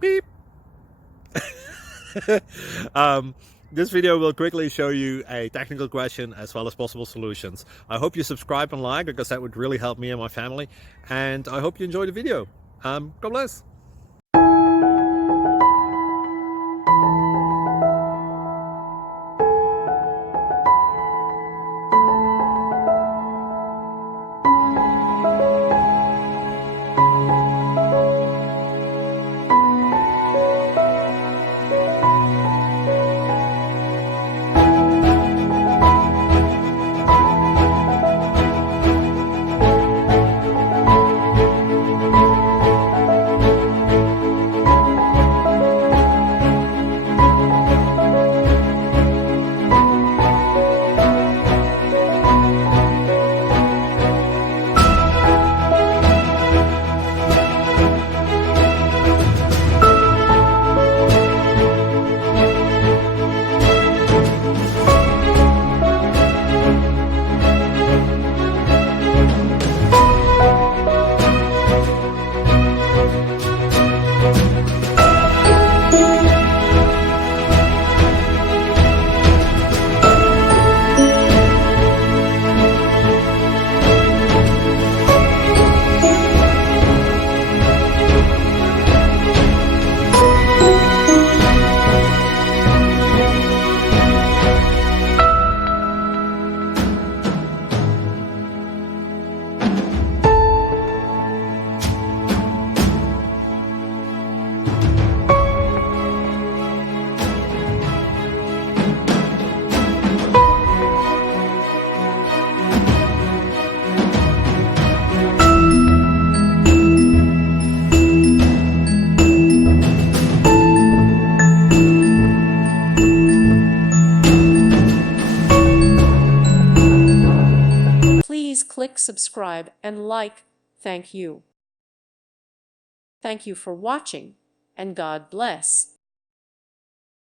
Beep. um, this video will quickly show you a technical question as well as possible solutions. I hope you subscribe and like, because that would really help me and my family. And I hope you enjoy the video. God bless. Please click subscribe and like. Thank you. Thank you for watching, and God bless.